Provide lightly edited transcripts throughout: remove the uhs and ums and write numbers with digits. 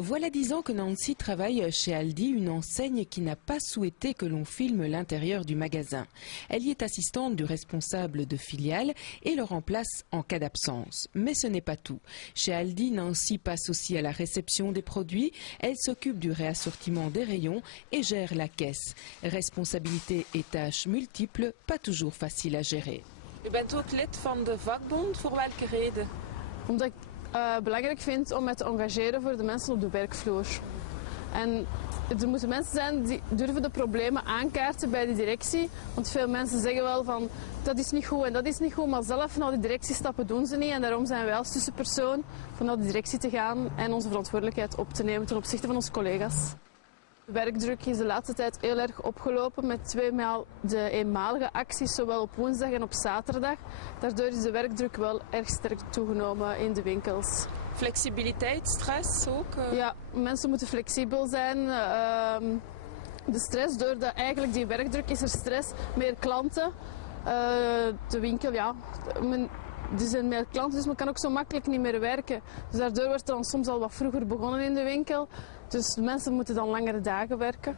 Voilà 10 ans que Nancy travaille chez Aldi, une enseigne qui n'a pas souhaité que l'on filme l'intérieur du magasin. Elle y est assistante du responsable de filiale et le remplace en cas d'absence. Mais ce n'est pas tout. Chez Aldi, Nancy passe aussi à la réception des produits. Elle s'occupe du réassortiment des rayons et gère la caisse. Responsabilités et tâches multiples, pas toujours faciles à gérer. U bent ook lid van de vakbond. Voor welke reden? Omdat ik belangrijk vind om me te engageren voor de mensen op de werkvloer. En er moeten mensen zijn die durven de problemen aankaarten bij de directie. Want veel mensen zeggen wel van dat is niet goed en dat is niet goed, maar zelf naar de directie stappen doen ze niet. En daarom zijn wij als tussenpersoon van naar de directie te gaan en onze verantwoordelijkheid op te nemen ten opzichte van onze collega's. De werkdruk is de laatste tijd heel erg opgelopen met 2 maal de eenmalige acties, zowel op woensdag en op zaterdag. Daardoor is de werkdruk wel erg sterk toegenomen in de winkels. Flexibiliteit, stress ook? Ja, mensen moeten flexibel zijn. De stress, doordat eigenlijk die werkdruk is er stress, meer klanten. De winkel, ja, er zijn meer klanten, dus men kan ook zo makkelijk niet meer werken. Dus daardoor wordt er dan soms al wat vroeger begonnen in de winkel. Dus de mensen moeten dan langere dagen werken.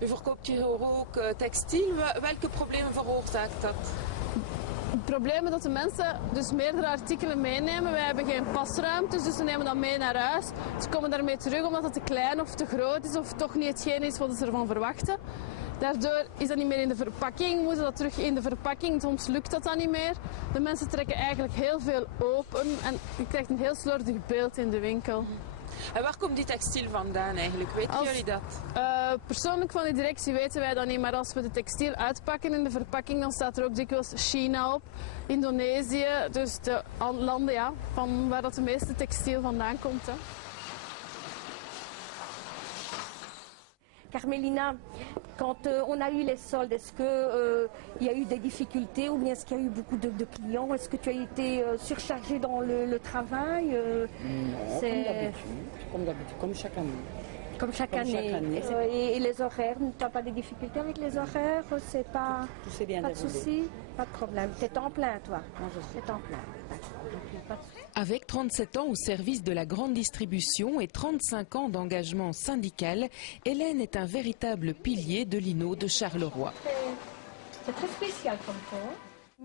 U verkoopt hier ook textiel. Welke problemen veroorzaakt dat? Het probleem is dat de mensen dus meerdere artikelen meenemen. Wij hebben geen pasruimtes, dus ze nemen dat mee naar huis. Ze komen daarmee terug omdat het te klein of te groot is of toch niet hetgeen is wat ze ervan verwachten. Daardoor is dat niet meer in de verpakking, moeten dat terug in de verpakking, soms lukt dat dan niet meer. De mensen trekken eigenlijk heel veel open en je krijgt een heel slordig beeld in de winkel. En waar komt die textiel vandaan eigenlijk? Weten jullie dat? Persoonlijk van de directie weten wij dat niet, maar als we de textiel uitpakken in de verpakking, dan staat er ook dikwijls China op, Indonesië, dus de landen ja, van waar dat de meeste textiel vandaan komt. Hè. Carmelina, quand on a eu les soldes, est-ce qu'il y a eu des difficultés ou bien est-ce qu'il y a eu beaucoup de clients? Est-ce que tu as été surchargé dans le travail? Non, comme d'habitude, comme chaque année. Comme chaque année. Et les horaires, tu n'as pas de difficultés avec les horaires? C'est pas, tout s'est bien pas de soucis? Pas de problème. Tu es temps plein, toi? Moi, je suis. Tu es temps plein. Avec 37 ans au service de la grande distribution et 35 ans d'engagement syndical, Hélène est un véritable pilier de l'INO de Charleroi. C'est très spécial comme ça.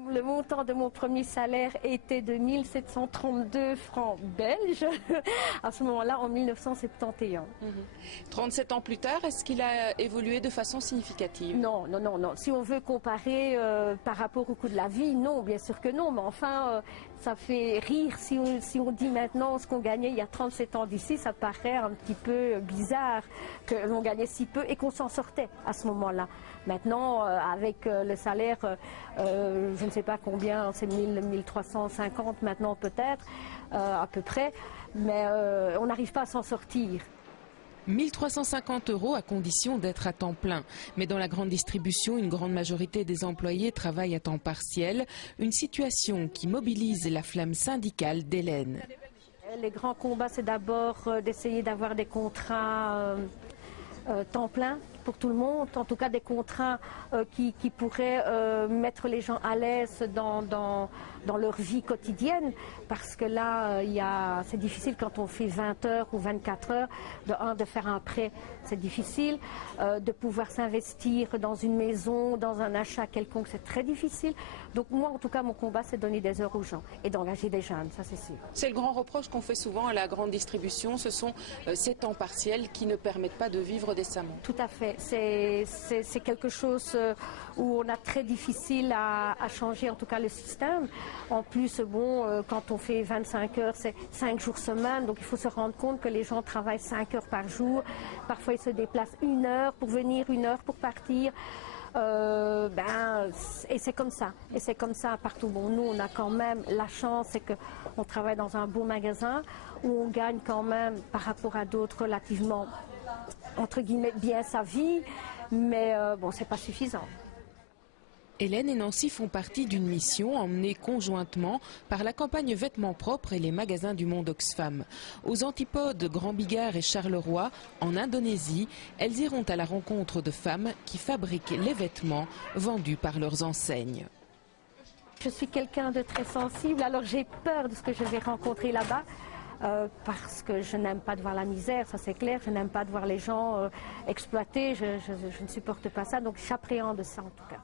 Le montant de mon premier salaire était de 1732 francs belges, à ce moment-là en 1971. 37 ans plus tard, est-ce qu'il a évolué de façon significative? Non. Si on veut comparer par rapport au coût de la vie, non, bien sûr que non. Mais enfin, ça fait rire si on dit maintenant ce qu'on gagnait il y a 37 ans d'ici, ça paraît un petit peu bizarre que l'on gagnait si peu et qu'on s'en sortait à ce moment-là. Maintenant, avec le salaire, je ne sais pas combien, c'est 1350 maintenant peut-être, à peu près, mais on n'arrive pas à s'en sortir. 1350 € à condition d'être à temps plein. Mais dans la grande distribution, une grande majorité des employés travaillent à temps partiel, une situation qui mobilise la flamme syndicale d'Hélène. Les grands combats, c'est d'abord d'essayer d'avoir des contrats temps plein pour tout le monde, en tout cas des contrats qui pourraient mettre les gens à l'aise dans leur vie quotidienne, parce que là, c'est difficile quand on fait 20 heures ou 24 heures, de faire un prêt, c'est difficile, de pouvoir s'investir dans une maison, dans un achat quelconque, c'est très difficile. Donc moi, en tout cas, mon combat, c'est de donner des heures aux gens et d'engager des jeunes, ça c'est sûr. C'est le grand reproche qu'on fait souvent à la grande distribution, ce sont ces temps partiels qui ne permettent pas de vivre décemment. Tout à fait. C'est quelque chose où on a très difficile à changer, en tout cas le système. En plus, bon, quand on fait 25 heures, c'est 5 jours semaine, donc il faut se rendre compte que les gens travaillent 5 heures par jour. Parfois, ils se déplacent 1 heure pour venir, 1 heure pour partir. Et c'est comme ça. Et c'est comme ça partout. Bon, nous, on a quand même la chance, c'est qu'on travaille dans un beau magasin où on gagne quand même, par rapport à d'autres, relativement, entre guillemets, bien sa vie, mais bon, c'est pas suffisant. Hélène et Nancy font partie d'une mission emmenée conjointement par la campagne Vêtements propres et les magasins du monde Oxfam. Aux antipodes Grand Bigard et Charleroi, en Indonésie, elles iront à la rencontre de femmes qui fabriquent les vêtements vendus par leurs enseignes. Je suis quelqu'un de très sensible, alors j'ai peur de ce que je vais rencontrer là-bas. parce que je n'aime pas de voir la misère, ça c'est clair, je n'aime pas de voir les gens exploités, je ne supporte pas ça, donc j'appréhende ça en tout cas.